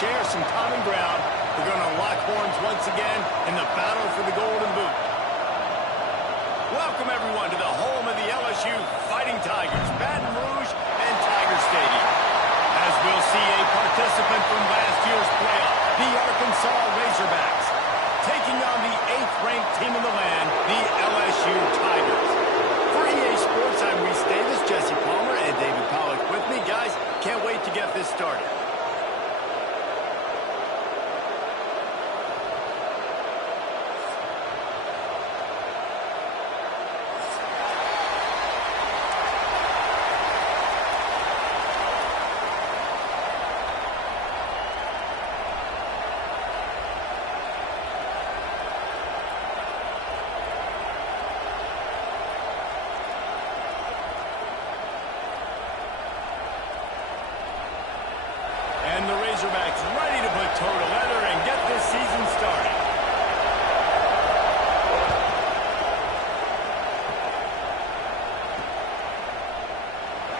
share some common ground. They're going to lock horns once again in the battle for the Golden Boot. Welcome, everyone, to the home of the LSU Fighting Tigers, Baton Rouge and Tiger Stadium. As we'll see a participant from last year's playoff, the Arkansas Razorbacks, taking on the 8th-ranked team in the land, the LSU Tigers. For EA Sports, I'm Reese Davis, Jesse Palmer, and David Pollock with me. Guys, can't wait to get this started. And the Razorbacks ready to put toe to leather and get this season started.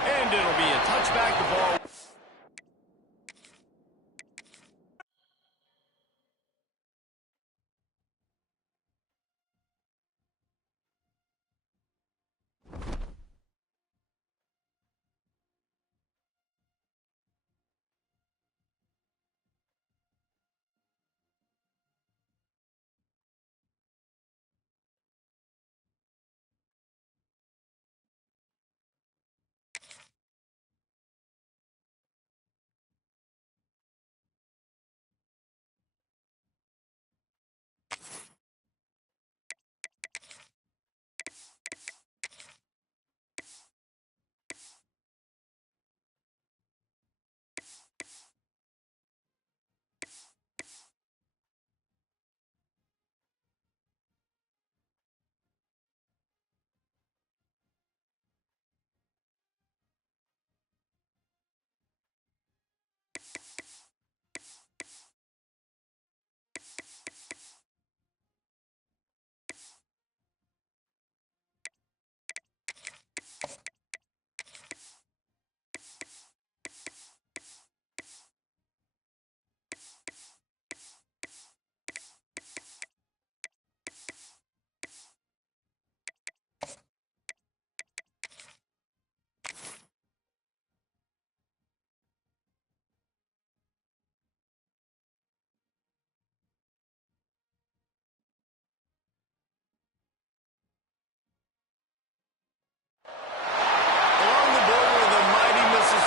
And it'll be a touchback. The ball.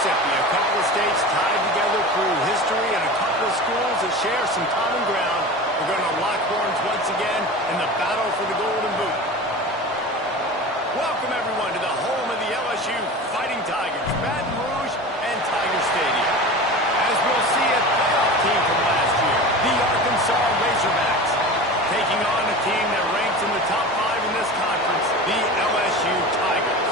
A couple of states tied together through history and a couple of schools that share some common ground. We're going to lock horns once again in the battle for the Golden Boot. Welcome, everyone, to the home of the LSU Fighting Tigers, Baton Rouge and Tiger Stadium. As we'll see a playoff team from last year, the Arkansas Razorbacks, taking on a team that ranks in the top 5 in this conference, the LSU Tigers.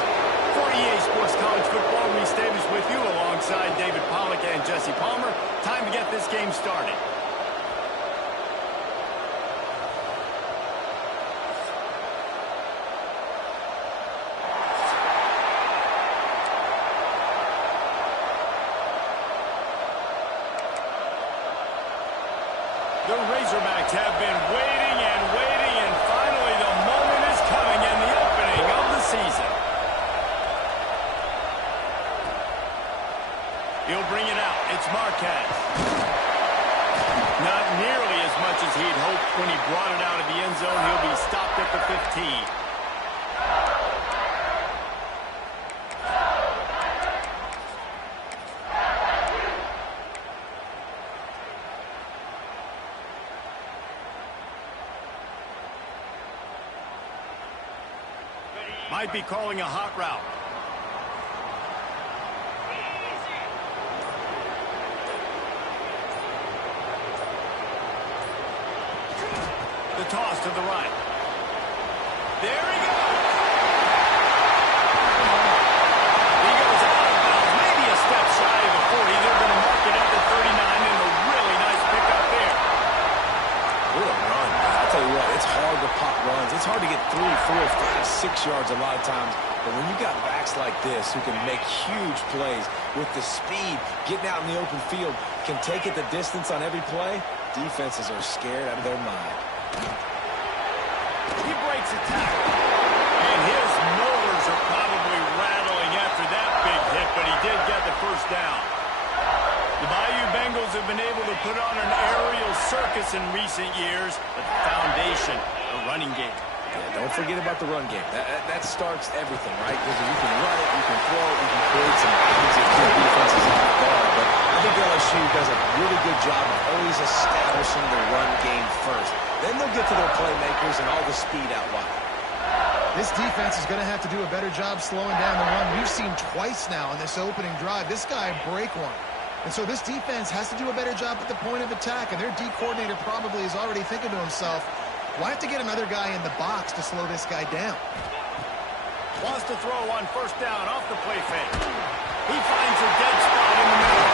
For EA Sports College Football, Reese Davis with you alongside David Pollock and Jesse Palmer. Time to get this game started. The Razorbacks have been waiting and waiting, and finally the moment is coming in the opening of the season. He'll bring it out. It's Marquez. Not nearly as much as he'd hoped when he brought it out of the end zone. He'll be stopped at the 15. Might be calling a hot route. The toss to the right. There he goes. He goes out of bounds, maybe a step shy of the 40. They're going to mark it at the 39, and a really nice pickup there. What a run. I'll tell you what, it's hard to pop runs. It's hard to get 3, 4, 5, 6 yards a lot of times. But when you got backs like this who can make huge plays with the speed, getting out in the open field, can take it the distance on every play, defenses are scared out of their mind. He breaks a tackle. And his molars are probably rattling after that big hit, but he did get the first down. The Bayou Bengals have been able to put on an aerial circus in recent years, but the foundation, the running game. Yeah, don't forget about the run game. That starts everything, right? Because you can run it, you can throw it, you can create some good defenses off guard. But I think LSU does a really good job of always establishing the run game first. Then they'll get to their playmakers and all the speed out wide. This defense is going to have to do a better job slowing down the run. We've seen twice now in this opening drive. This guy break one. And so this defense has to do a better job at the point of attack. And their D coordinator probably is already thinking to himself, we'll have to get another guy in the box to slow this guy down. Wants to throw on first down off the play fake. He finds a dead spot in the middle.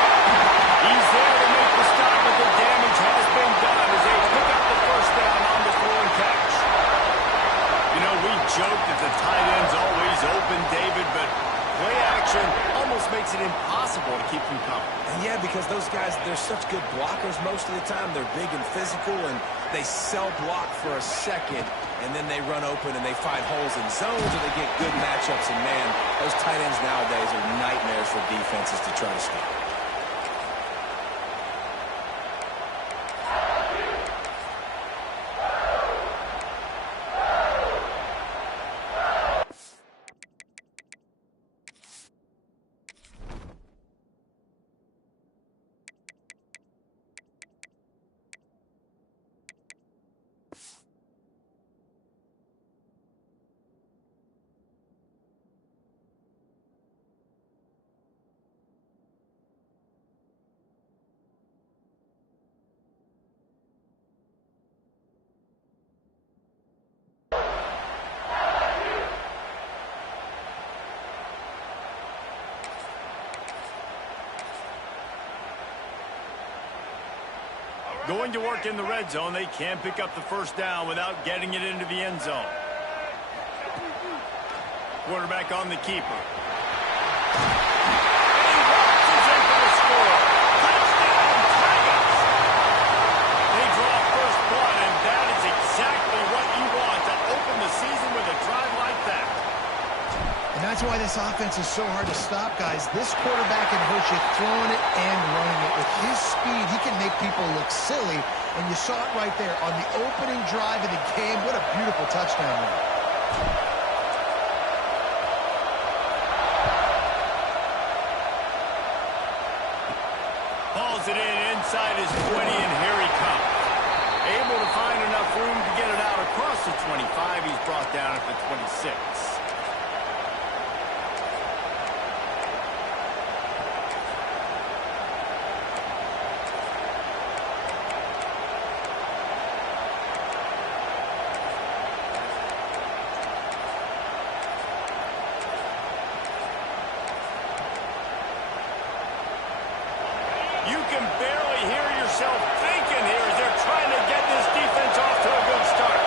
He's there to make the stop, but the damage has been done as they pick up the first down on the throw and catch. You know, we joke that the tight end's always open, David, but play action almost makes it impossible to keep them coming. And yeah, because those guys, they're such good blockers most of the time. They're big and physical, and they sell block for a second, and then they run open and they find holes in zones, or they get good matchups. And man, those tight ends nowadays are nightmares for defenses to try to stop. Going to work in the red zone, they can pick up the first down without getting it into the end zone. Quarterback on the keeper. And he walks in for the score. Touchdown, Tigers! They draw first blood, and that is exactly what you want to open the season with a drive like that. And that's why this offense is so hard to stop, guys. This quarterback can hurt you throwing it and running it. With his speed, he can make people look silly. And you saw it right there on the opening drive of the game. What a beautiful touchdown run. Balls it in inside his 20, and here he comes. Able to find enough room to get it out across the 25. He's brought down at the 26. You can barely hear yourself thinking here as they're trying to get this defense off to a good start.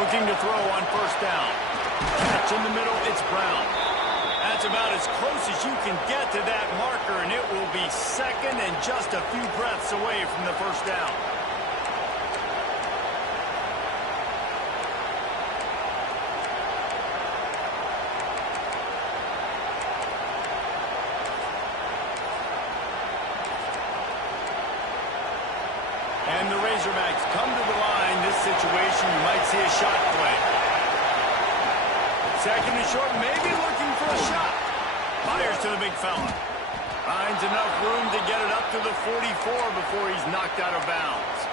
Looking to throw on first down. Catch in the middle, it's Brown. That's about as close as you can get to that marker, and it will be second and just a few breaths away from the first down. And the Razorbacks come to the line. This situation, you might see a shot play. Second and short, maybe looking for a shot. Fires to the big fella. Finds enough room to get it up to the 44 before he's knocked out of bounds.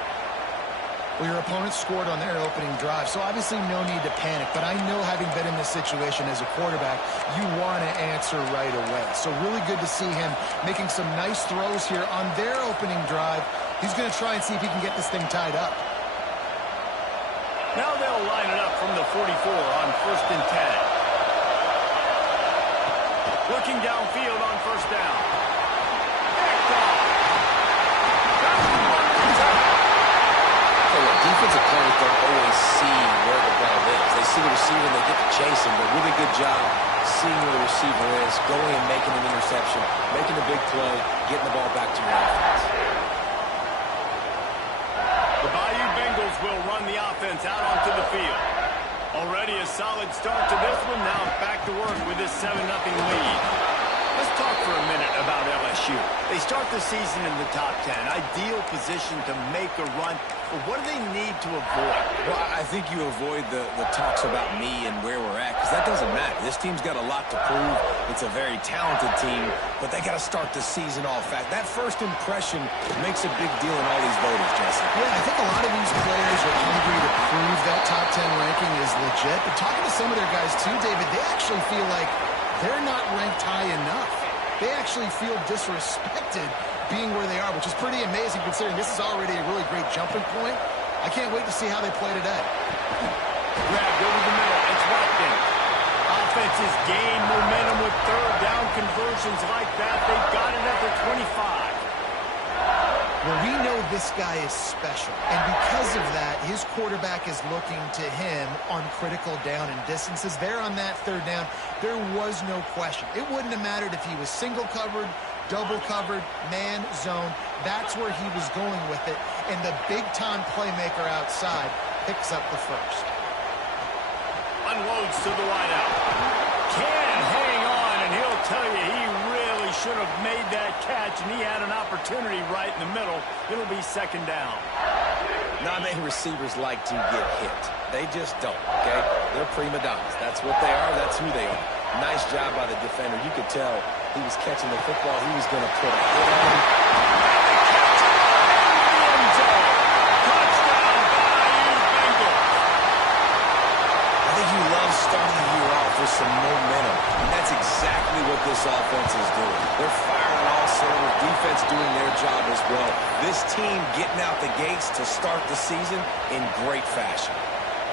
Well, your opponent scored on their opening drive, so obviously no need to panic. But I know, having been in this situation as a quarterback, you want to answer right away. So really good to see him making some nice throws here on their opening drive. He's going to try and see if he can get this thing tied up. Now they'll line it up from the 44 on first and 10. Looking downfield on first down. So what, defense defensive players don't always see where the ball is. They see the receiver and they get to chase him. But really good job seeing where the receiver is, going and making an interception, making a big play, getting the ball back to your offense. The Bayou Bengals will run the offense out onto the field. Already a solid start to this one. Now back to work with this 7-0 lead. Let's talk for a minute about LSU. They start the season in the top 10. Ideal position to make a run. But what do they need to avoid? Well, I think you avoid the talks about me and where we're at, because that doesn't matter. This team's got a lot to prove. It's a very talented team, but they got to start the season off fast. That first impression makes a big deal in all these voters, Jesse. Yeah, I think a lot of these players are hungry to prove that top 10 ranking is legit. But talking to some of their guys too, David, they actually feel like they're not ranked high enough. They actually feel disrespected being where they are, which is pretty amazing considering this is already a really great jumping point. I can't wait to see how they play today. Grabbed over the middle. It's Watkins. Offenses gain momentum with third down conversions like that. They've got it at the 25. Well, we know this guy is special, and because of that, his quarterback is looking to him on critical down and distances. There on that third down, there was no question. It wouldn't have mattered if he was single covered, double covered, man, zone. That's where he was going with it, and the big-time playmaker outside picks up the first. Unloads to the wideout. Can hang on, and he'll tell you he really should have made that catch, and he had an opportunity right in the middle. It'll be second down. Not many receivers like to get hit. They just don't, okay? They're prima donnas. That's what they are. That's who they are. Nice job by the defender. You could tell he was catching the football. He was going to put a hit on him. Touchdown, Bayou Bengals. I think you love starting the year off with some momentum, and that's exactly what this offense is doing. They're firing on all cylinders, defense doing their job as well. This team getting out the gates to start the season in great fashion.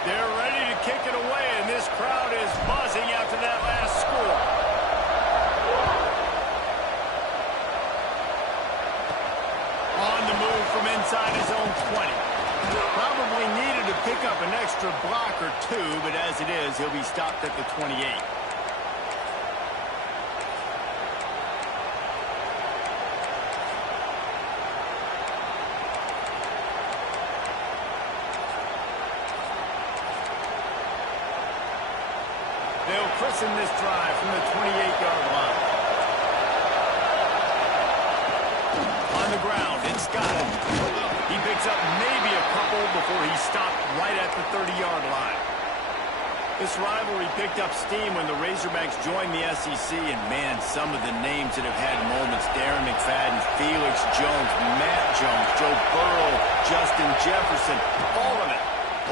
They're ready to kick it away, and this crowd is buzzing after that last score. On the move from inside his own 20. Probably needed to pick up an extra block or two, but as it is, he'll be stopped at the 28. They'll christen this drive from the 28-yard line. On the ground, it's Scott. He picks up maybe a couple before he's stopped right at the 30-yard line. This rivalry picked up steam when the Razorbacks joined the SEC, and man, some of the names that have had moments: Darren McFadden, Felix Jones, Matt Jones, Joe Burrow, Justin Jefferson, all of it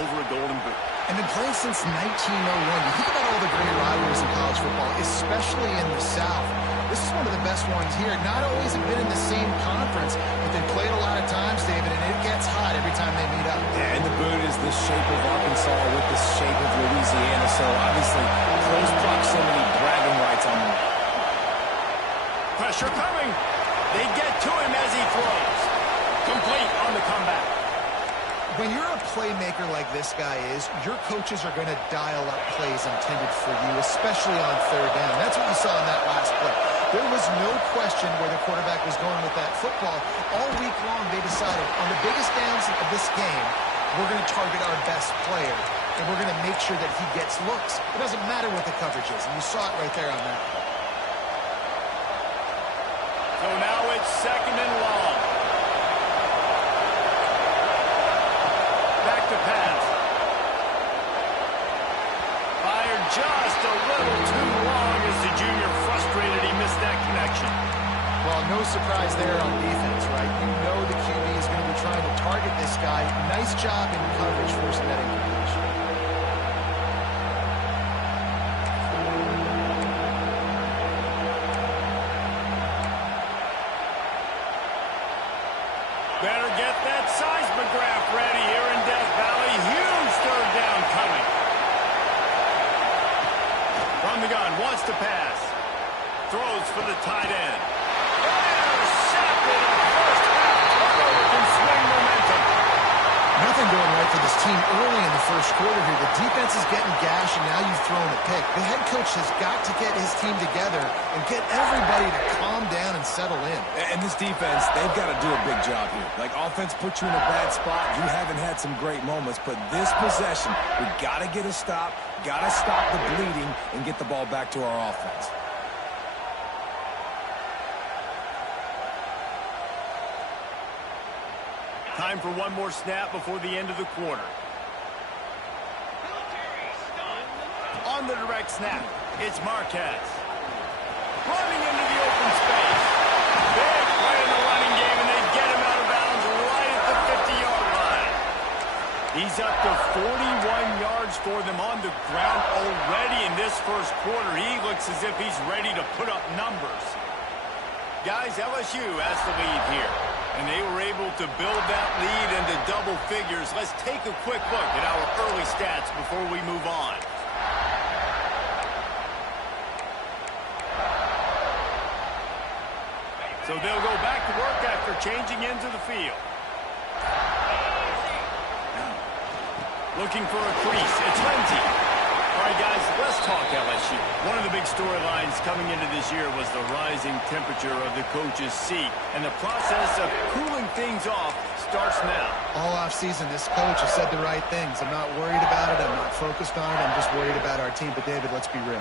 over a Golden Boot. And been playing since 1901. You think about all the great rivalries in college football, especially in the South. This is one of the best ones here. Not always have been in the same conference, but they've played a lot of times, David, and it gets hot every time they meet up. Yeah, and the boot is the shape of Arkansas with the shape of Louisiana, so obviously close proximity, bragging rights on them. Pressure coming. They get to him as he throws. Complete on the comeback. When you're a playmaker like this guy is, your coaches are going to dial up plays intended for you, especially on third down. That's what you saw in that last play. There was no question where the quarterback was going with that football. All week long, they decided on the biggest downs of this game, we're going to target our best player, and we're going to make sure that he gets looks. It doesn't matter what the coverage is, and you saw it right there on that. So now it's second and long. Back to pass. Fired just a little too long as the junior frustrated he missed that connection. Well, no surprise there on defense, right? You know the QB is going to be trying to target this guy. Nice job in coverage forcing that incompletion. Better get that seismograph ready here in Death Valley. Huge third down coming. From the gun, wants to pass. Throws for the tight end. Intercepted. A first half turnover can swing momentum. Nothing nothing going right for this team early in the first quarter here. The defense is getting gashed, and now you've thrown a pick. The head coach has got to get his team together and get everybody to calm down and settle in. And this defense, they've got to do a big job here. Like, offense puts you in a bad spot. You haven't had some great moments, but this possession, we got to get a stop, got to stop the bleeding, and get the ball back to our offense. Time for one more snap before the end of the quarter. On the direct snap, it's Marquez. Running into the open space. Big play in the running game, and they get him out of bounds right at the 50-yard line. He's up to 41 yards for them on the ground already in this first quarter. He looks as if he's ready to put up numbers. Guys, LSU has the lead here, and they were able to build that lead into double figures. Let's take a quick look at our early stats before we move on. So they'll go back to work after changing into the field. Looking for a crease. It's Lindsey. All right, guys, let's talk LSU. One of the big storylines coming into this year was the rising temperature of the coach's seat, and the process of cooling things off starts now. All offseason, this coach has said the right things. I'm not worried about it. I'm not focused on it. I'm just worried about our team. But, David, let's be real.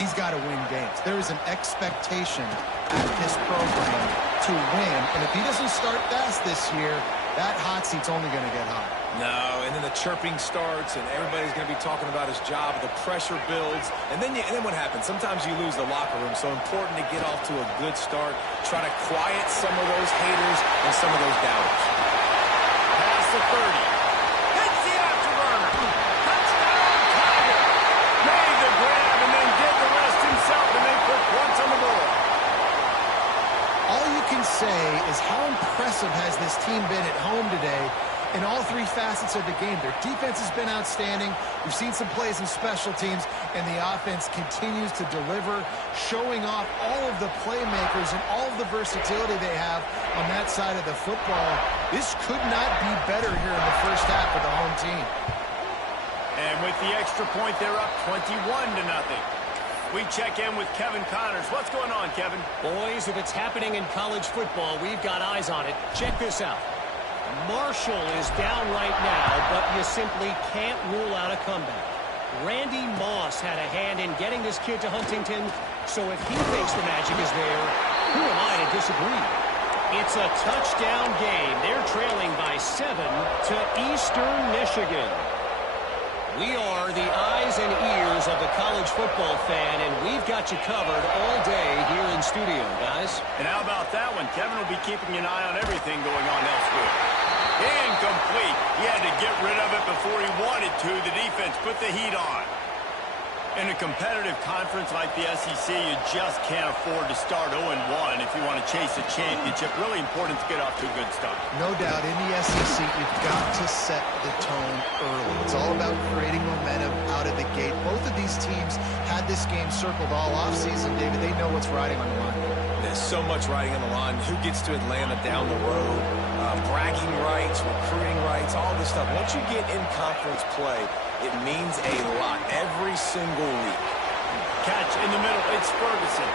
He's got to win games. There is an expectation at this program to win, and if he doesn't start fast this year, that hot seat's only going to get hot. No, and then the chirping starts, and everybody's going to be talking about his job. The pressure builds, and then what happens? Sometimes you lose the locker room, so important to get off to a good start. Try to quiet some of those haters and some of those doubters. Past the 30. Hits the afterburner. Touchdown, Tiger. Made the grab and then did the rest himself, and they put points on the board. All you can say is how impressive has this team been at home today in all three facets of the game. Their defense has been outstanding. We've seen some plays in special teams, and the offense continues to deliver, showing off all of the playmakers and all of the versatility they have on that side of the football. This could not be better here in the first half for the home team. And with the extra point, they're up 21-0. We check in with Kevin Connors. What's going on, Kevin? Boys, if it's happening in college football, we've got eyes on it. Check this out. Marshall is down right now, but you simply can't rule out a comeback. Randy Moss had a hand in getting this kid to Huntington, so if he thinks the magic is there, who am I to disagree? It's a touchdown game. They're trailing by 7 to Eastern Michigan. We are the eyes and ears of the college football fan, and we've got you covered all day here in studio, guys. And how about that one? Kevin will be keeping an eye on everything going on elsewhere. Incomplete. He had to get rid of it before he wanted to. The defense put the heat on. In a competitive conference like the SEC, you just can't afford to start 0-1 if you want to chase a championship. Really important to get off to a good start. No doubt, in the SEC, you've got to set the tone early. It's all about creating momentum out of the gate. Both of these teams had this game circled all offseason, David. They know what's riding on the line. There's so much riding on the line. Who gets to Atlanta down the road? Bragging rights, recruiting rights, all this stuff. Once you get in conference play, it means a lot every single week. Catch in the middle. It's Ferguson.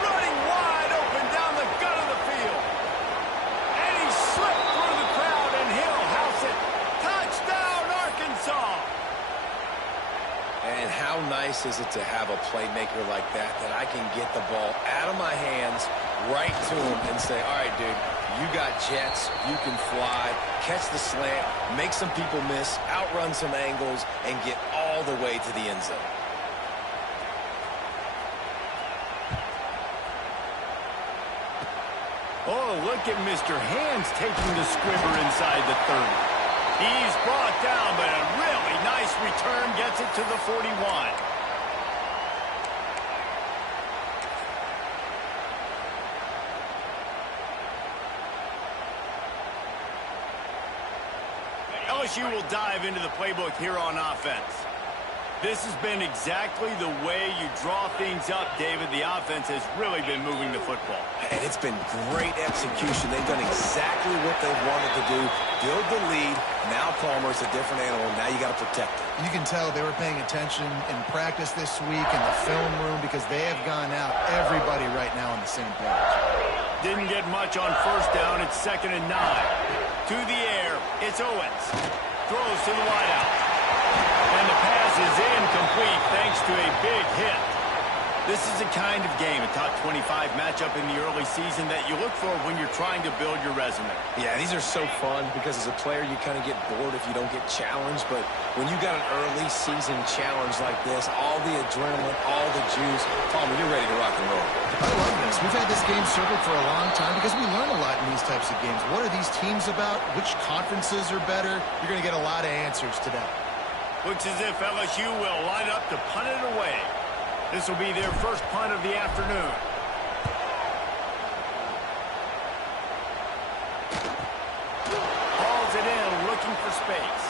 Running wide open down the gut of the field. And he slipped through the crowd, and he'll house it. Touchdown, Arkansas. And how nice is it to have a playmaker like that I can get the ball out of my hands right to him and say, all right, dude, you got jets, you can fly, catch the slant, make some people miss, outrun some angles, and get all the way to the end zone. Oh, look at Mr. Hands taking the squibber inside the 30. He's brought down, but a really nice return gets it to the 41. LSU will dive into the playbook here on offense. This has been exactly the way you draw things up, David. The offense has really been moving the football. And it's been great execution. They've done exactly what they wanted to do. Build the lead. Now Palmer's a different animal. Now you got to protect it. You can tell they were paying attention in practice this week in the film room because they have gone out, everybody right now on the same page. Didn't get much on first down. It's 2nd and 9. To the air. It's Owens. Throws to the wideout. And the pass is incomplete thanks to a big hit. This is the kind of game, a top 25 matchup in the early season, that you look for when you're trying to build your resume. Yeah, these are so fun because as a player you kind of get bored if you don't get challenged. But when you got an early season challenge like this, all the adrenaline, all the juice, Palmer, you're ready to rock and roll. I love this. We've had this game circled for a long time because we learn a lot in these types of games. What are these teams about? Which conferences are better? You're going to get a lot of answers today. Looks as if LSU will line up to punt it away. This will be their first punt of the afternoon. Hauls it in, looking for space.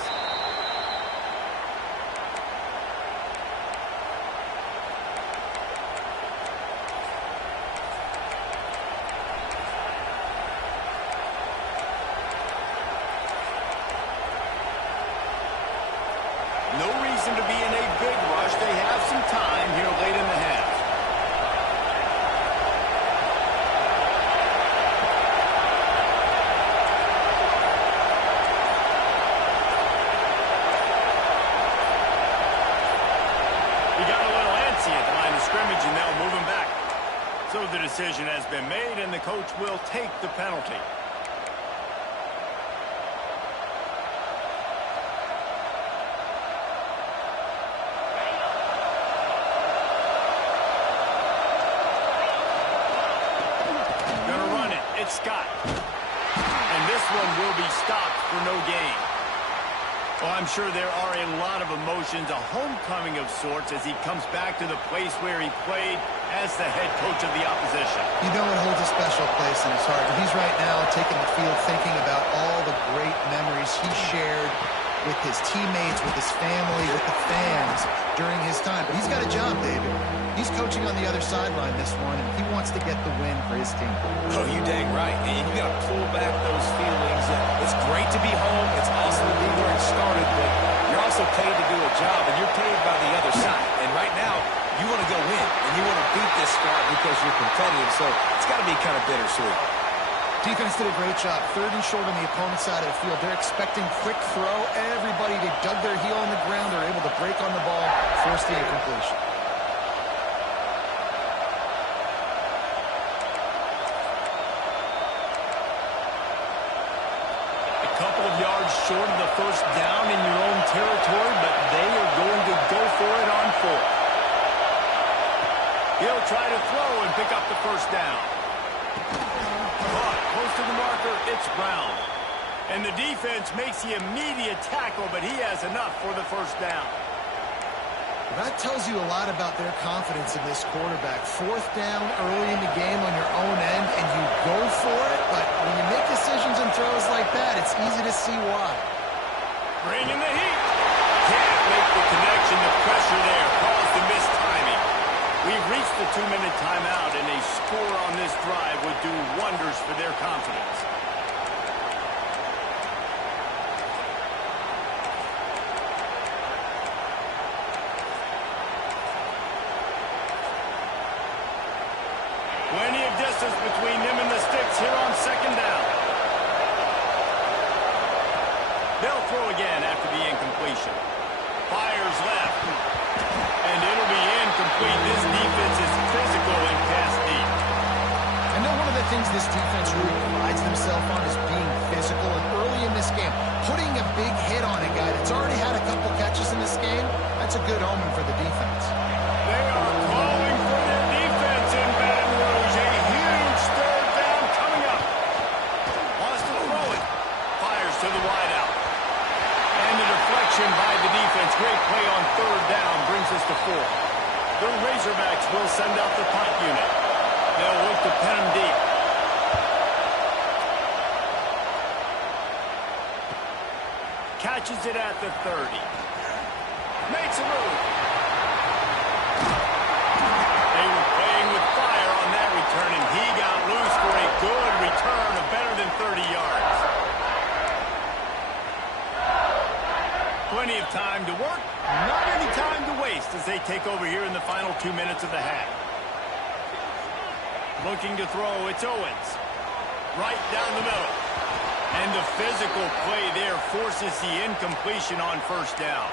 No reason to be in a big rush. They have some time here late in the half. He got a little antsy at the line of scrimmage, and they'll move him back. So the decision has been made, and the coach will take the penalty. Scott. And this one will be stopped for no gain. Well, I'm sure there are a lot of emotions, a homecoming of sorts, as he comes back to the place where he played as the head coach of the opposition. You know it holds a special place in his heart. And he's right now taking the field thinking about all the great memories he shared with his teammates, with his family, with the fans during his time. But he's got a job, David. He's coaching on the other sideline this one, and he wants to get the win for his team. Oh, you dang right. And you got to pull back those feelings. It's great to be home. It's awesome to be where it started, but you're also paid to do a job, and you're paid by the other side. And right now, you want to go win, and you want to beat this squad because you're competitive, so it's got to be kind of bittersweet. Defense did a great job. 3rd and short on the opponent's side of the field. They're expecting quick throw. Everybody, they dug their heel on the ground. They're able to break on the ball, force the incompletion. A couple of yards short of the first down in your own territory, but they are going to go for it on 4th. He'll try to throw and pick up the first down. Close to the marker, it's Brown. And the defense makes the immediate tackle, but he has enough for the first down. That tells you a lot about their confidence in this quarterback. 4th down early in the game on your own end, and you go for it. But when you make decisions and throws like that, it's easy to see why. Bringing the heat. Can't make the connection. The pressure there caused the missed timing. We've reached the 2-minute timeout, and a score on this drive would do wonders for their confidence. Plenty of distance between them and the sticks here on 2nd down. They'll throw again after the incompletion. Fires left. And it'll be incomplete. This defense is physical and pass deep. I know one of the things this defense really prides themselves on is being physical. And early in this game, putting a big hit on a guy that's already had a couple catches in this game, that's a good omen for the defense. They are calling for their defense in Baton Rouge. A huge 3rd down coming up. Wants to throw it. Fires to the wideout. And the deflection by the defense. Great play on 3rd down brings us to 4th. The Razorbacks will send out the punt unit. They'll look to pin him deep. Catches it at the 30. Makes a move. They were playing with fire on that return, and he got loose for a good return of better than 30 yards. Plenty of time to work, not any time to waste as they take over here in the final 2 minutes of the half. Looking to throw, it's Owens. Right down the middle. And the physical play there forces the incompletion on first down.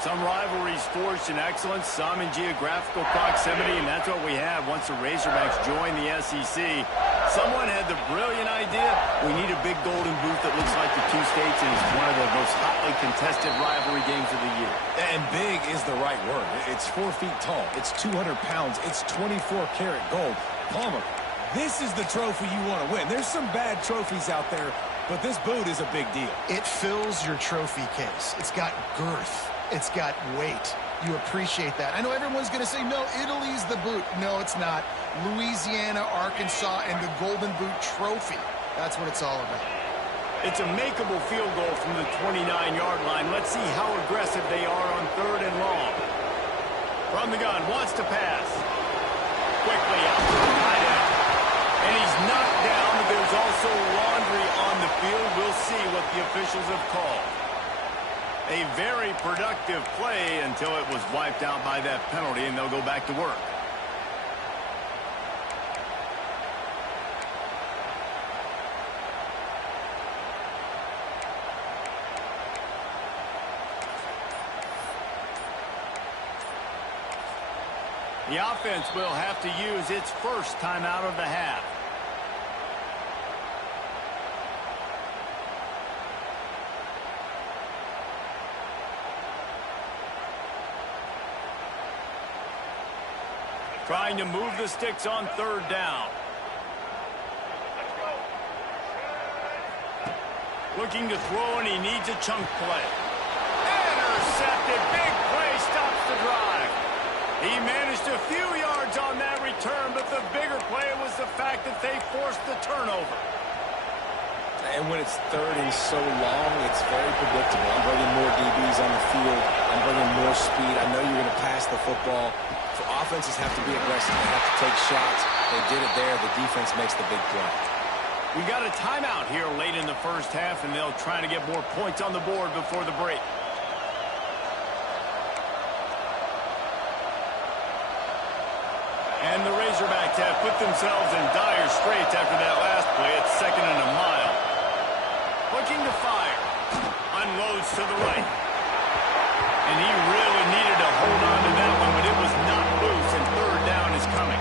Some rivalries forged in excellence, some in geographical proximity, and that's what we have once the Razorbacks join the SEC. Someone had the brilliant idea, we need a big golden boot that looks like the two states, and it's one of the most hotly contested rivalry games of the year. And big is the right word. It's 4 feet tall. It's 200 pounds. It's 24-karat gold. Palmer, this is the trophy you want to win. There's some bad trophies out there, but this boot is a big deal. It fills your trophy case. It's got girth. It's got weight. You appreciate that. I know everyone's going to say, no, Italy's the boot. No, it's not. Louisiana, Arkansas, and the Golden Boot Trophy. That's what it's all about. It's a makeable field goal from the 29-yard line. Let's see how aggressive they are on 3rd and long. From the gun, wants to pass. Quickly out to the tight end. And he's knocked down, but there's also laundry on the field. We'll see what the officials have called. A very productive play until it was wiped out by that penalty, and they'll go back to work. The offense will have to use its first timeout of the half. Trying to move the sticks on 3rd down. Looking to throw, and he needs a chunk play. Intercepted. Big play stops the drive. He managed a few yards on that return, but the bigger play was the fact that they forced the turnover. And when it's 3rd and so long, it's very predictable. I'm bringing more DBs on the field. I'm bringing more speed. I know you're going to pass the football. So offenses have to be aggressive. They have to take shots. They did it there. The defense makes the big play. We got a timeout here late in the first half, and they'll try to get more points on the board before the break. And the Razorbacks have put themselves in dire straits after that last play. It's 2nd and a mile. Looking to fire. Unloads to the right. And he really needed to hold on to that one, but it was not loose, and 3rd down is coming.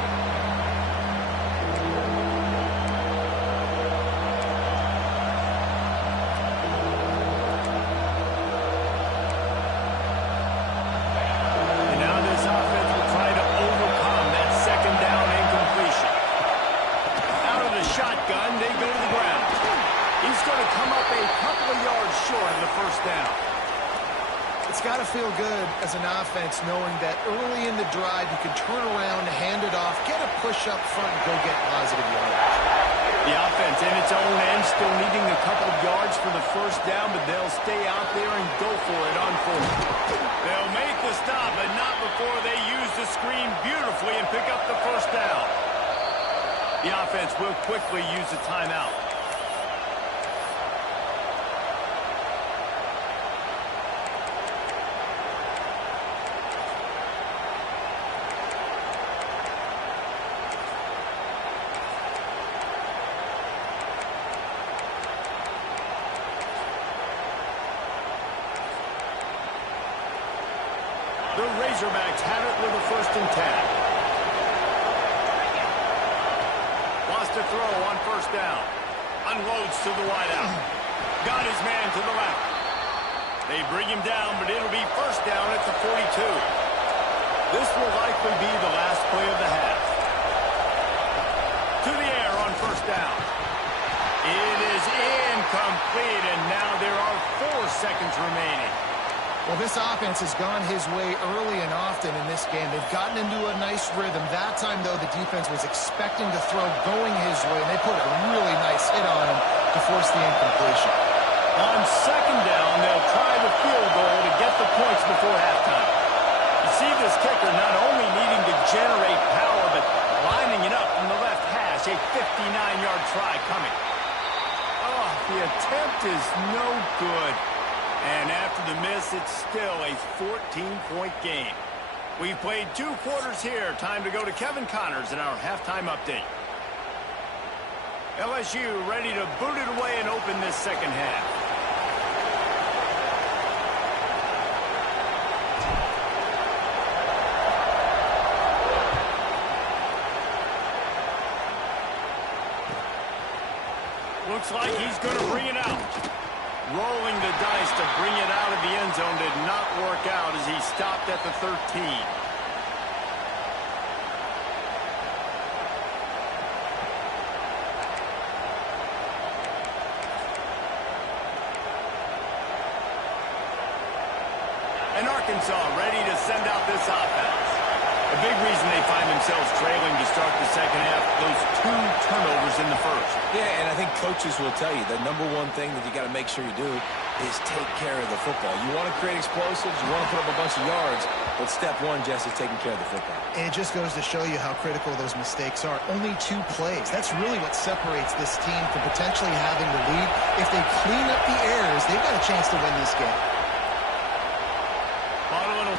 And now this offense will try to overcome that 2nd down incompletion. Out of the shotgun, they go to the ground. He's going to come up a couple of yards short of the 1st down. It's got to feel good as an offense knowing that early in the drive you can turn around, hand it off, get a push up front, and go get positive yardage. The offense in its own end still needing a couple of yards for the 1st down, but they'll stay out there and go for it on 4th. They'll make the stop, but not before they use the screen beautifully and pick up the 1st down. The offense will quickly use the timeout. The Razorbacks have it with a 1st and 10. Wants to throw on 1st down. Unloads to the wideout. Got his man to the left. They bring him down, but it'll be 1st down at the 42. This will likely be the last play of the half. To the air on 1st down. It is incomplete, and now there are 4 seconds remaining. Well, this offense has gone his way early and often in this game. They've gotten into a nice rhythm. That time, though, the defense was expecting to throw going his way, and they put a really nice hit on him to force the incompletion. On second down, they'll try the field goal to get the points before halftime. You see this kicker not only needing to generate power, but lining it up from the left hash. A 59-yard try coming. Oh, the attempt is no good. And after the miss, it's still a 14-point game. We've played 2 quarters here. Time to go to Kevin Connors in our halftime update. LSU ready to boot it away and open this second half. Looks like he's going to bring it out. Rolling the dice to bring it out of the end zone did not work out as he stopped at the 13. And Arkansas ready to send out this offense. A big reason they find themselves trailing to start the second half, those 2 turnovers in the first. Yeah, and I think coaches will tell you the number one thing that you got to make sure you do is take care of the football. You want to create explosives, you want to put up a bunch of yards, but step one, Jess, is taking care of the football. And it just goes to show you how critical those mistakes are. Only 2 plays. That's really what separates this team from potentially having the lead. If they clean up the errors, they've got a chance to win this game.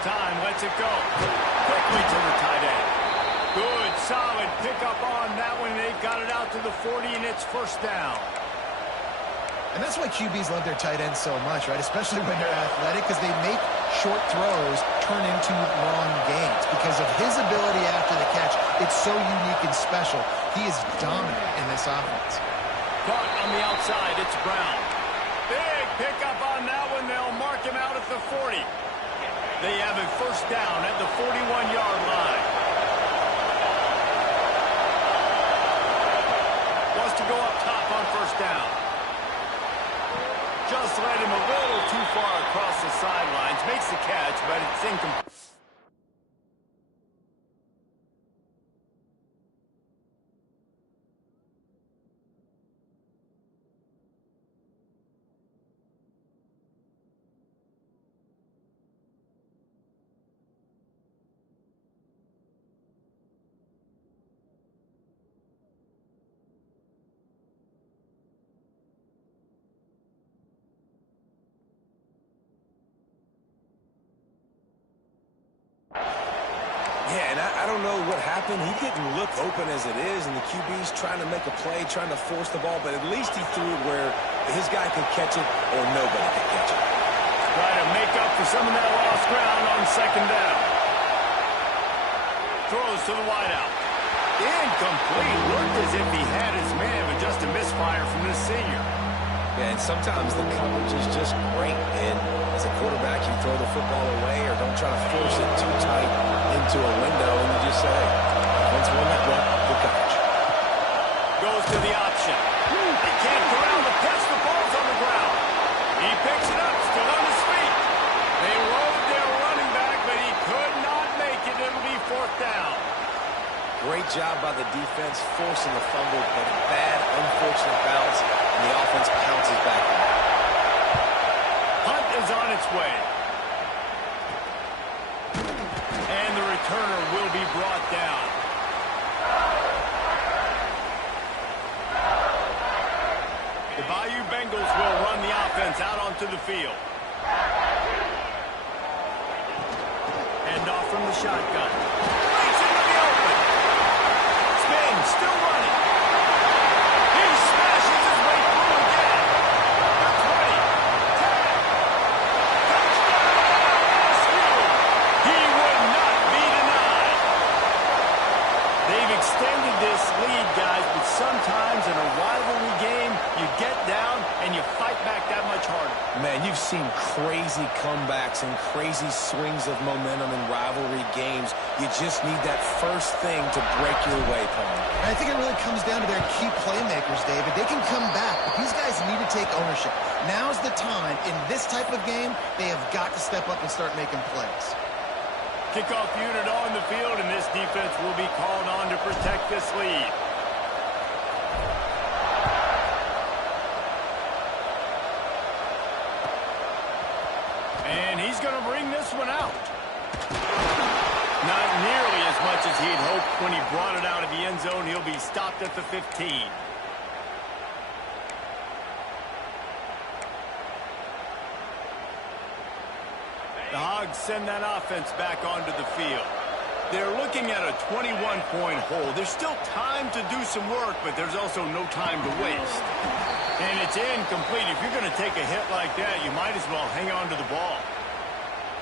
Time, lets it go. Quickly to the tight end. Good, solid pickup on that one. They've got it out to the 40, and it's first down. And that's why QBs love their tight ends so much, right? Especially when they're athletic, because they make short throws turn into long gains. Because of his ability after the catch, it's so unique and special. He is dominant in this offense. Caught on the outside, it's Brown. Big pickup on that one. They'll mark him out at the 40. They have a first down at the 41-yard line. Wants to go up top on first down. Just led him a little too far across the sidelines. Makes the catch, but it's incomplete. Yeah, and I don't know what happened. He didn't look open as it is, and the QB's trying to make a play, trying to force the ball, but at least he threw it where his guy could catch it or nobody could catch it. Try to make up for some of that lost ground on second down. Throws to the wideout. Incomplete. Looked as if he had his man, but just a misfire from this senior. Yeah, and sometimes the coverage is just great, and as a quarterback, you throw the football away or don't try to force it too tight into a window, and you just say, once won that one, good coverage. Goes to the option. They can't corral the pass. The ball's on the ground. He picks it up, still on his feet. They rode their running back, but he could not make it. It'll be fourth down. Great job by the defense forcing the fumble, but a bad, unfortunate bounce, and the offense pounces back. Hunt is on its way. And the returner will be brought down. The Bayou Bengals will run the offense out onto the field. Hand off from the shotgun. Breaks into the open. Spin, still running. He smashes his way through again. The 20, 10. Touchdown, LSU. He would not be denied. They've extended this lead, guys, but sometimes in a rivalry game, you get down and you fight back that much harder. Man, you've seen crazy comebacks and crazy swings of momentum in rivalry games. You just need that first thing to break your way, Paul. I think it really comes down to their key playmakers, David. They can come back, but these guys need to take ownership. Now's the time. In this type of game, they have got to step up and start making plays. Kickoff unit on the field, and this defense will be called on to protect this lead. going to bring this one out. Not nearly as much as he'd hoped when he brought it out of the end zone. He'll be stopped at the 15. The Hogs send that offense back onto the field. They're looking at a 21-point hole. There's still time to do some work, but there's also no time to waste. And it's incomplete. If you're going to take a hit like that, you might as well hang on to the ball.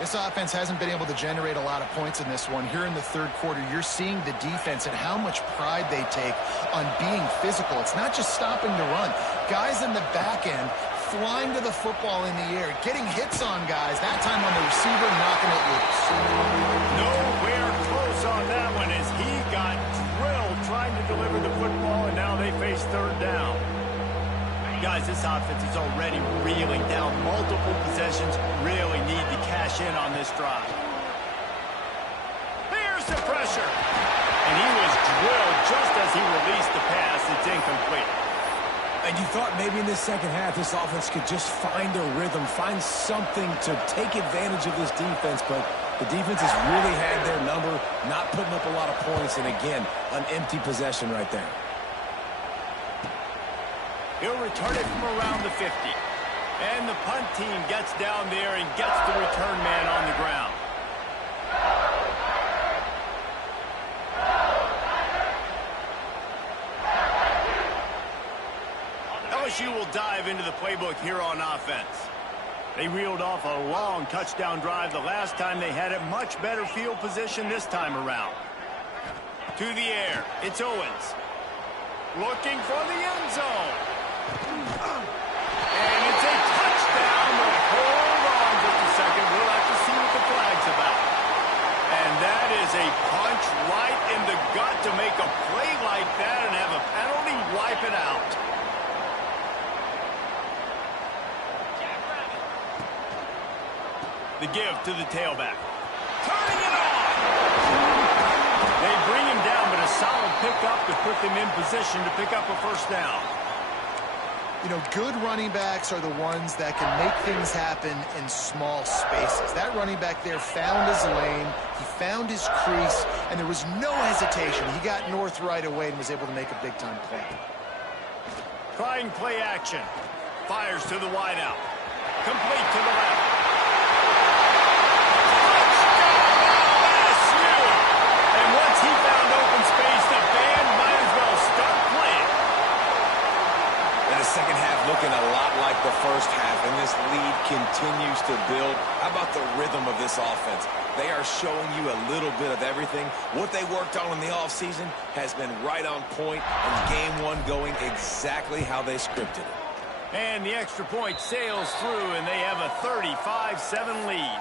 This offense hasn't been able to generate a lot of points in this one. Here in the third quarter, you're seeing the defense and how much pride they take on being physical. It's not just stopping to run. Guys in the back end flying to the football in the air, getting hits on guys, that time on the receiver, knocking it loose. Nowhere close on that one as he got drilled trying to deliver the football, and now they face third down. Guys, this offense is already reeling down. Multiple possessions, really need to cash in on this drive. Here's the pressure. And he was drilled just as he released the pass. It's incomplete. And you thought maybe in this second half this offense could just find a rhythm, find something to take advantage of this defense, but the defense has really had their number, not putting up a lot of points, and again, an empty possession right there. He'll return it from around the 50. And the punt team gets down there and gets the return man on the ground. LSU will dive into the playbook here on offense. They reeled off a long touchdown drive the last time they had it. Much better field position this time around. To the air, it's Owens. Looking for the end zone. And it's a touchdown. Hold on just a second. We'll have to see what the flag's about. And that is a punch right in the gut to make a play like that and have a penalty wipe it out. The give to the tailback. Turning it on. They bring him down, but a solid pickup to put them in position to pick up a first down. You know, good running backs are the ones that can make things happen in small spaces. That running back there found his lane, he found his crease, and there was no hesitation. He got north right away and was able to make a big-time play. Trying play action. Fires to the wideout. Complete to the left. Touchdown, LSU! And once he found open space, the band might as well start playing. And the second half looking a lot like the first half, and this lead continues to build. How about the rhythm of this offense? They are showing you a little bit of everything. What they worked on in the offseason has been right on point, and game one going exactly how they scripted it. And the extra point sails through, and they have a 35-7 lead.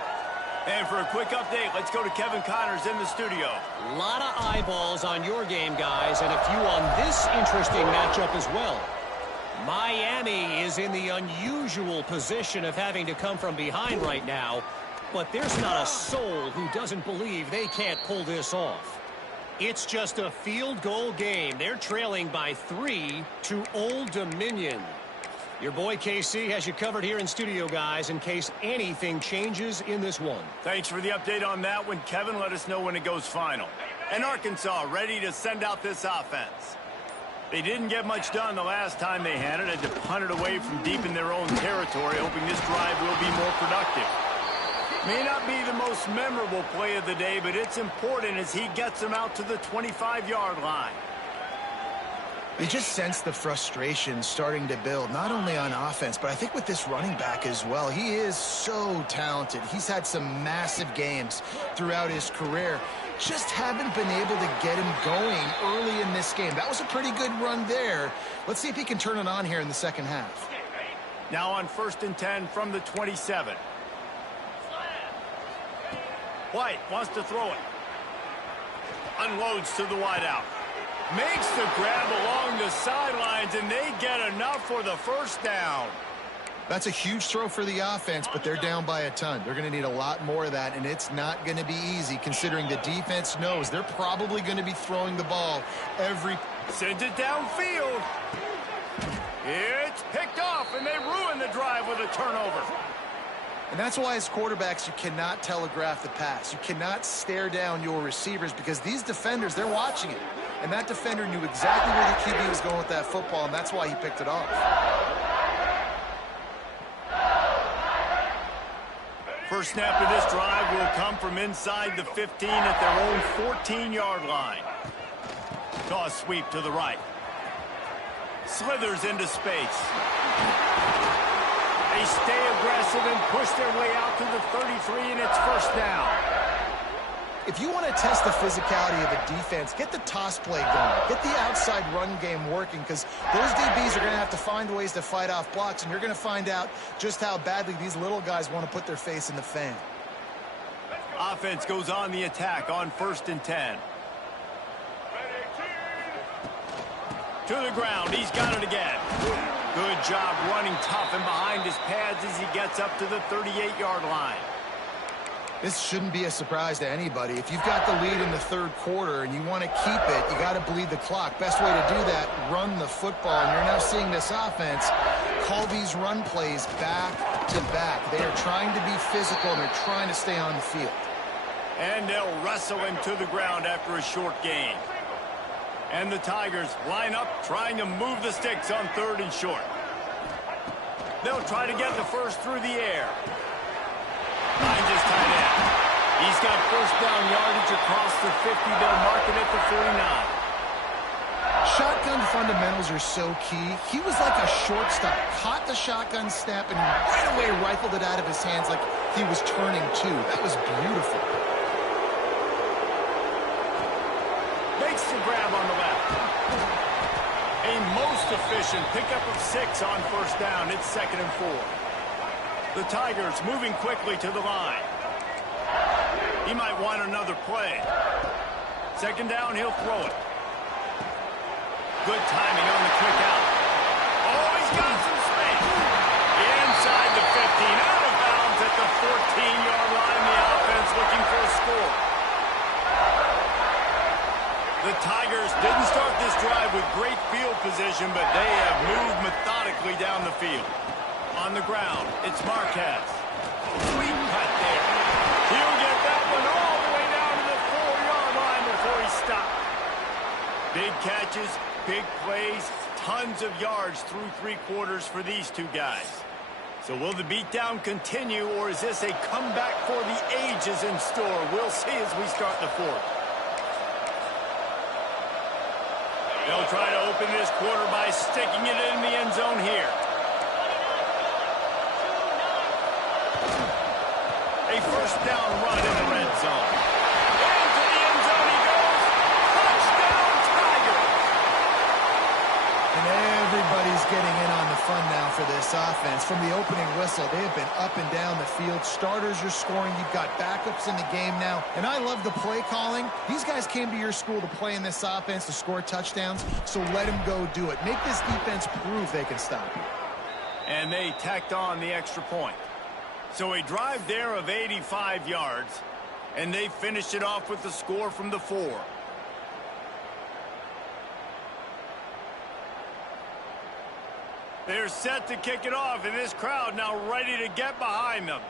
And for a quick update, let's go to Kevin Connors in the studio. A lot of eyeballs on your game, guys, and a few on this interesting matchup as well. Miami is in the unusual position of having to come from behind right now, but there's not a soul who doesn't believe they can't pull this off. It's just a field goal game. They're trailing by 3 to Old Dominion. Your boy KC has you covered here in studio, guys, in case anything changes in this one. Thanks for the update on that one, Kevin. Let us know when it goes final. And Arkansas ready to send out this offense. They didn't get much done the last time they had it. Had to punt it away from deep in their own territory, hoping this drive will be more productive. May not be the most memorable play of the day, but it's important as he gets them out to the 25-yard line. You just sense the frustration starting to build, not only on offense, but I think with this running back as well. He is so talented. He's had some massive games throughout his career. Just haven't been able to get him going early in this game. That was a pretty good run there. Let's see if he can turn it on here in the second half. Now on 1st and 10 from the 27. White wants to throw it. Unloads to the wideout. Makes the grab along the sidelines, and they get enough for the first down. That's a huge throw for the offense, but they're down by a ton. They're going to need a lot more of that, and it's not going to be easy considering the defense knows they're probably going to be throwing the ball every... Sends it downfield. It's picked off, and they ruin the drive with a turnover. And that's why as quarterbacks, you cannot telegraph the pass. You cannot stare down your receivers because these defenders, they're watching it. And that defender knew exactly where the QB was going with that football, and that's why he picked it off. First snap of this drive will come from inside the 15 at their own 14-yard line. Toss sweep to the right. Slithers into space. They stay aggressive and push their way out to the 33, and it's first down. If you want to test the physicality of a defense, get the toss play going. Get the outside run game working because those DBs are going to have to find ways to fight off blocks, and you're going to find out just how badly these little guys want to put their face in the fan. Offense goes on the attack on 1st and 10. To the ground. He's got it again. Good job running tough and behind his pads as he gets up to the 38-yard line. This shouldn't be a surprise to anybody. If you've got the lead in the 3rd quarter and you want to keep it, you got to bleed the clock. Best way to do that, run the football. And you're now seeing this offense call these run plays back to back. They are trying to be physical and they're trying to stay on the field. And they'll wrestle him to the ground after a short gain. And the Tigers line up, trying to move the sticks on 3rd and short. They'll try to get the first through the air. Finds his tight end. He's got first down yardage across the 50. They'll mark it at the 49. Shotgun fundamentals are so key. He was like a shortstop. Caught the shotgun snap and right away rifled it out of his hands like he was turning two. That was beautiful. Makes the grab on the left. A most efficient pickup of 6 on first down. It's 2nd and 4. The Tigers moving quickly to the line. He might want another play. 2nd down, he'll throw it. Good timing on the quick out. Oh, he's got some space. Inside the 15, out of bounds at the 14-yard line. The offense looking for a score. The Tigers didn't start this drive with great field position, but they have moved methodically down the field. On the ground, it's Marquez. Sweet cut there. He'll get that one all the way down to the 4-yard line before he stopped. Big catches, big plays, tons of yards through 3 quarters for these two guys. So will the beatdown continue, or is this a comeback for the ages in store? We'll see as we start the 4th. They'll try to open this quarter by sticking it in the end zone here. A first down run in the red zone. Into the end zone he goes. Touchdown, Tigers! And everybody's getting in on the fun now for this offense. From the opening whistle, they have been up and down the field. Starters are scoring. You've got backups in the game now. And I love the play calling. These guys came to your school to play in this offense to score touchdowns, so let them go do it. Make this defense prove they can stop you. And they tacked on the extra point. So a drive there of 85 yards, and they finished it off with the score from the 4. They're set to kick it off, and this crowd now ready to get behind them.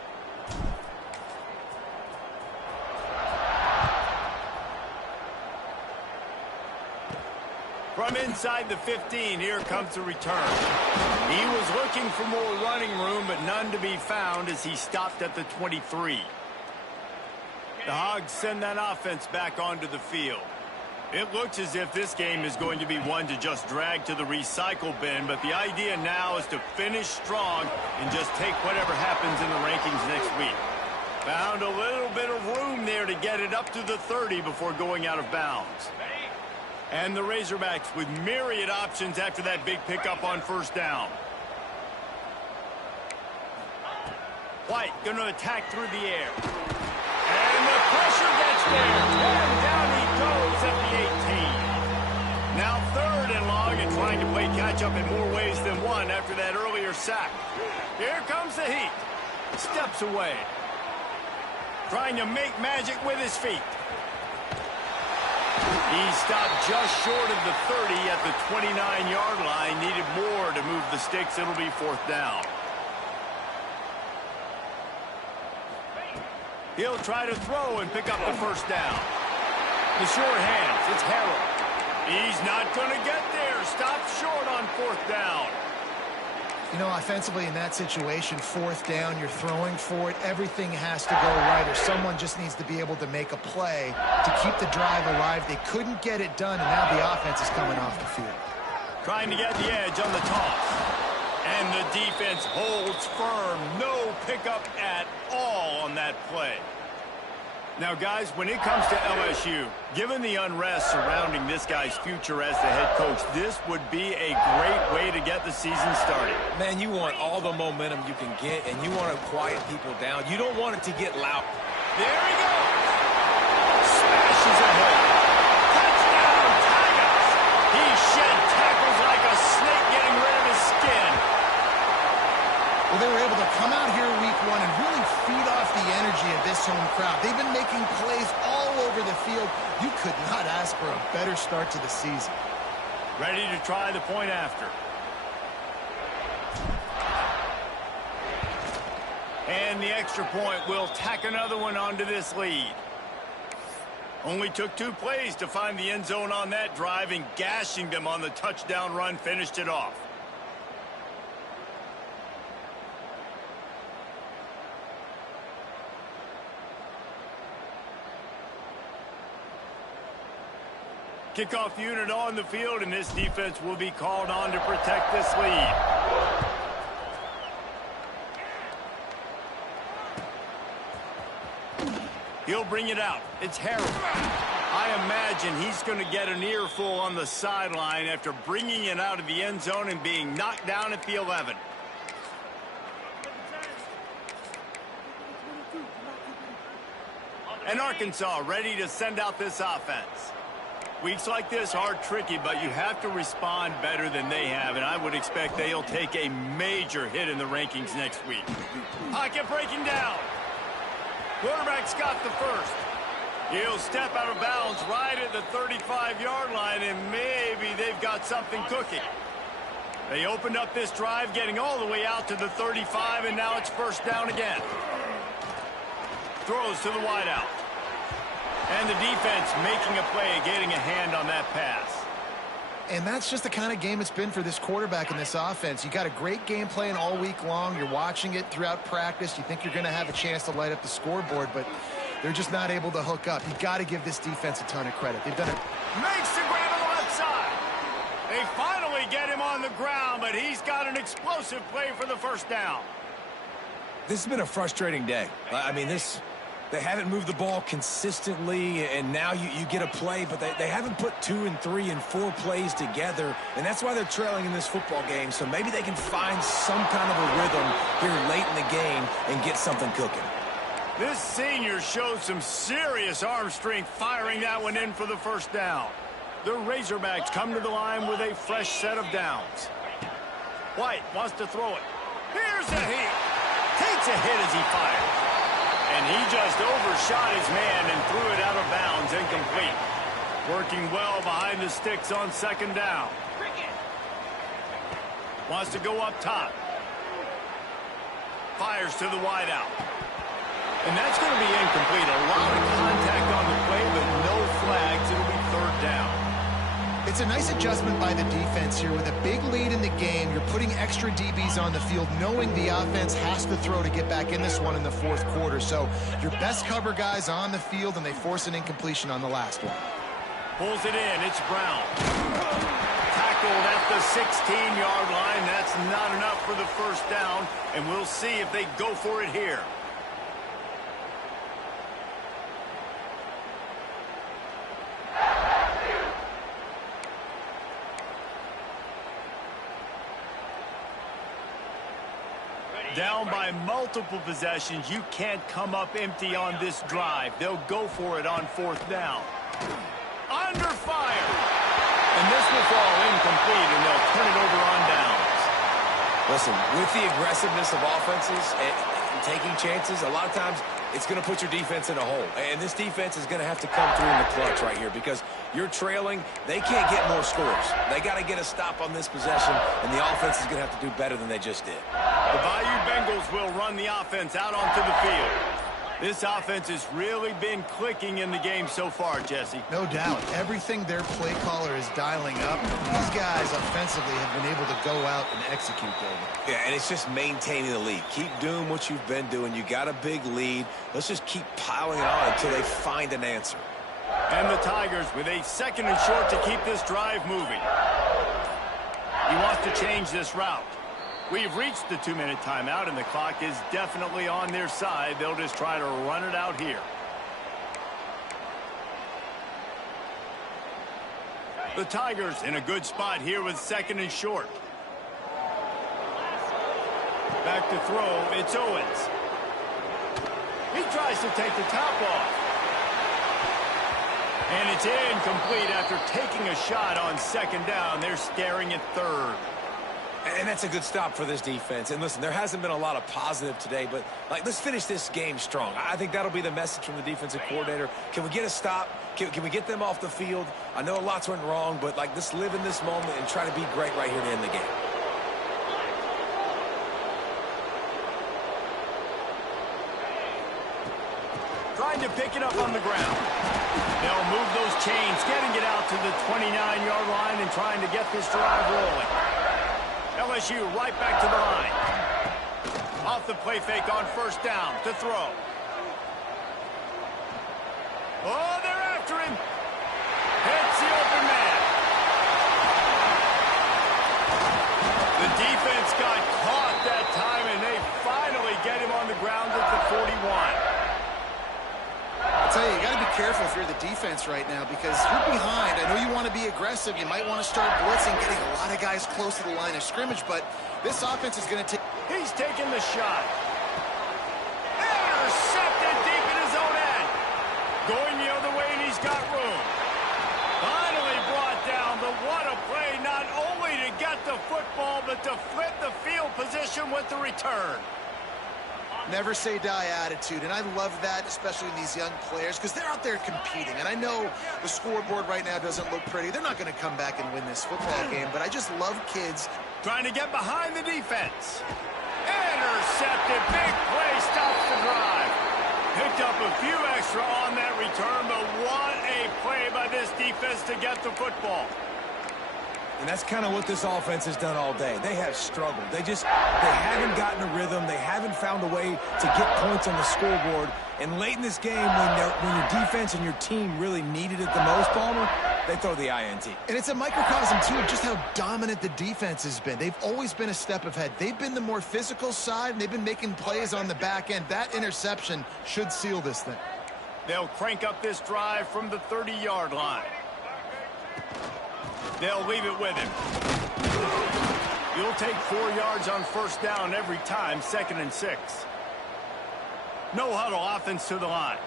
From inside the 15, here comes the return. He was looking for more running room, but none to be found as he stopped at the 23. The Hogs send that offense back onto the field. It looks as if this game is going to be one to just drag to the recycle bin, but the idea now is to finish strong and just take whatever happens in the rankings next week. Found a little bit of room there to get it up to the 30 before going out of bounds. And the Razorbacks with myriad options after that big pickup on first down. White going to attack through the air. And the pressure gets there. And down he goes at the 18. Now 3rd and long and trying to play catch-up in more ways than one after that earlier sack. Here comes the heat. Steps away. Trying to make magic with his feet. He stopped just short of the 30 at the 29-yard line. Needed more to move the sticks. It'll be 4th down. He'll try to throw and pick up the first down. The short hands, it's Harrell. He's not going to get there. Stop short on 4th down. You know, offensively in that situation, 4th down, you're throwing for it. Everything has to go right, or someone just needs to be able to make a play to keep the drive alive. They couldn't get it done, and now the offense is coming off the field. Trying to get the edge on the toss. And the defense holds firm. No pickup at all on that play. Now, guys, when it comes to LSU, given the unrest surrounding this guy's future as the head coach, this would be a great way to get the season started. Man, you want all the momentum you can get, and you want to quiet people down. You don't want it to get loud. There he goes. Smashes ahead. Touchdown, Tigers. He shed tackles like a snake getting rid of his skin. Well, they were able to come out here week 1 and really feed off the energy of this home crowd. They've been making plays all over the field. You could not ask for a better start to the season. Ready to try the point after. And the extra point will tack another one onto this lead. Only took 2 plays to find the end zone on that drive, and gashing them on the touchdown run finished it off. Kickoff unit on the field, and this defense will be called on to protect this lead. He'll bring it out. It's Harrell. I imagine he's going to get an earful on the sideline after bringing it out of the end zone and being knocked down at the 11. And Arkansas ready to send out this offense. Weeks like this are tricky, but you have to respond better than they have, and I would expect they'll take a major hit in the rankings next week. Pocket breaking down. Quarterback's got the first. He'll step out of bounds right at the 35-yard line, and maybe they've got something cooking. They opened up this drive, getting all the way out to the 35, and now it's 1st down again. Throws to the wideout. And the defense making a play, getting a hand on that pass. And that's just the kind of game it's been for this quarterback in this offense. You got a great game plan all week long. You're watching it throughout practice. You think you're going to have a chance to light up the scoreboard, but they're just not able to hook up. You got to give this defense a ton of credit. They've done it. Makes the grab on the left side. They finally get him on the ground, but he's got an explosive play for the 1st down. This has been a frustrating day. I mean, they haven't moved the ball consistently, and now you get a play, but they haven't put 2 and 3 and 4 plays together, and that's why they're trailing in this football game. So maybe they can find some kind of a rhythm here late in the game and get something cooking. This senior showed some serious arm strength firing that one in for the 1st down. The Razorbacks come to the line with a fresh set of downs. White wants to throw it. Here's a hit. Takes a hit as he fires. And he just overshot his man and threw it out of bounds, incomplete. Working well behind the sticks on 2nd down. Wants to go up top. Fires to the wideout. And that's going to be incomplete. A lot of contact on the play, but no flags. It'll be 3rd down. It's a nice adjustment by the defense here. With a big lead in the game, you're putting extra DBs on the field, knowing the offense has to throw to get back in this one in the 4th quarter. So your best cover guys on the field, and they force an incompletion on the last one. Pulls it in. It's Brown. Tackled at the 16-yard line. That's not enough for the 1st down, and we'll see if they go for it here. Down by multiple possessions. You can't come up empty on this drive. They'll go for it on 4th down. Under fire. And this will fall incomplete, and they'll turn it over on downs. Listen, with the aggressiveness of offenses and taking chances, a lot of times it's going to put your defense in a hole. And this defense is going to have to come through in the clutch right here because you're trailing. They can't get more scores. They got to get a stop on this possession, and the offense is going to have to do better than they just did. The Bayou Bengals will run the offense out onto the field. This offense has really been clicking in the game so far, Jesse. No doubt. Everything their play caller is dialing up, these guys offensively have been able to go out and execute, David. Yeah, and it's just maintaining the lead. Keep doing what you've been doing. You got a big lead. Let's just keep piling it on until they find an answer. And the Tigers with a 2nd and short to keep this drive moving. He wants to change this route. We've reached the 2-minute timeout, and the clock is definitely on their side. They'll just try to run it out here. The Tigers in a good spot here with 2nd and short. Back to throw, it's Owens. He tries to take the top off. And it's incomplete after taking a shot on 2nd down. They're staring at 3rd. And that's a good stop for this defense. And listen, there hasn't been a lot of positive today, but let's finish this game strong. I think that'll be the message from the defensive coordinator. Can we get a stop? Can we get them off the field? I know lots went wrong, but let's live in this moment and try to be great right here to end the game. Trying to pick it up on the ground. They'll move those chains, getting it out to the 29-yard line and trying to get this drive rolling. LSU right back to the line. Off the play fake on 1st down to throw. Oh, they're after him. Hits the open man. The defense got caught that time, and they finally get him on the ground at the 41. I'll tell you, you got to be careful if you're the defense right now because you're behind. I know you want to be aggressive. You might want to start blitzing, getting a lot of guys close to the line of scrimmage, but this offense is going to take... He's taking the shot. Intercepted deep in his own end. Going the other way, and he's got room. Finally brought down, but what a play, not only to get the football, but to flip the field position with the return. Never say die attitude, and I love that, especially in these young players, because they're out there competing. And I know the scoreboard right now doesn't look pretty. They're not going to come back and win this football game, but I just love kids. Trying to get behind the defense. Intercepted, big play, stops the drive. Picked up a few extra on that return, but what a play by this defense to get the football. And that's kind of what this offense has done all day. They have struggled. They haven't gotten a rhythm. They haven't found a way to get points on the scoreboard. And late in this game, when your defense and your team really needed it the most, Palmer, they throw the INT. And it's a microcosm, too, of just how dominant the defense has been. They've always been a step ahead. They've been the more physical side, and they've been making plays on the back end. That interception should seal this thing. They'll crank up this drive from the 30-yard line. They'll leave it with him. You'll take 4 yards on 1st down every time, 2nd and 6. No huddle offense to the line.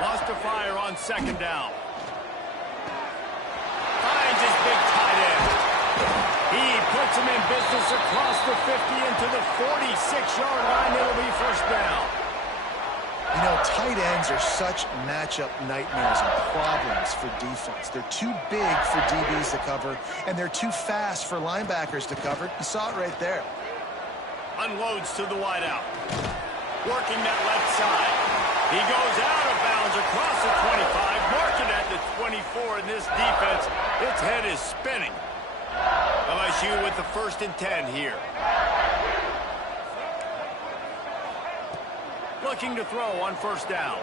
Wants to fire on 2nd down. Finds his big tight end. He puts him in business across the 50 into the 46-yard line. It'll be 1st down. You know, tight ends are such matchup nightmares and problems for defense. They're too big for DBs to cover, and they're too fast for linebackers to cover. You saw it right there. Unloads to the wideout. Working that left side. He goes out of bounds across the 25, marking at the 24, and this defense, its head is spinning. LSU with the 1st and 10 here. Looking to throw on 1st down.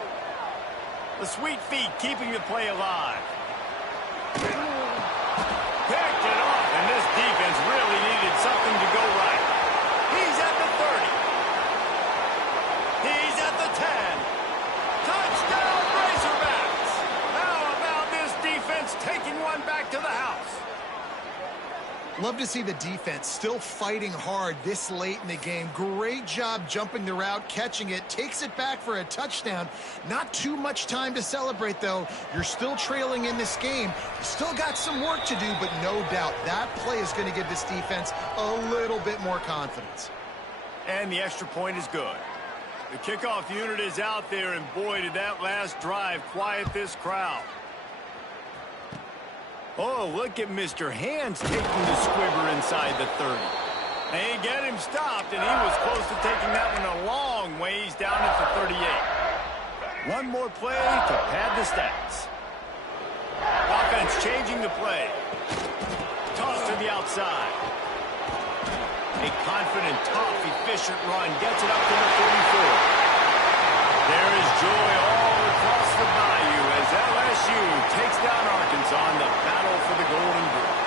The sweet feet keeping the play alive. Picked it off, and this defense really needed something to go right. He's at the 30. He's at the 10. Touchdown, Razorbacks! How about this defense taking one back to the house? Love to see the defense still fighting hard this late in the game. Great job jumping the route, catching it, takes it back for a touchdown. Not too much time to celebrate, though. You're still trailing in this game. Still got some work to do, but no doubt that play is going to give this defense a little bit more confidence. And the extra point is good. The kickoff unit is out there, and boy, did that last drive quiet this crowd. Oh, look at Mr. Hands taking the squibber inside the 30. They get him stopped, and he was close to taking that one a long long way. He's down at the 38. One more play to pad the stats. Offense changing the play. Toss to the outside. A confident, tough, efficient run. Gets it up to the 44. There is joy all across the bayou as LSU takes down Arkansas in the battle for the Golden Boot.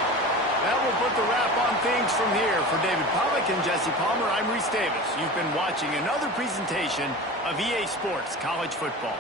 That will put the wrap on things from here. For David Pollack and Jesse Palmer, I'm Reese Davis. You've been watching another presentation of EA Sports College Football.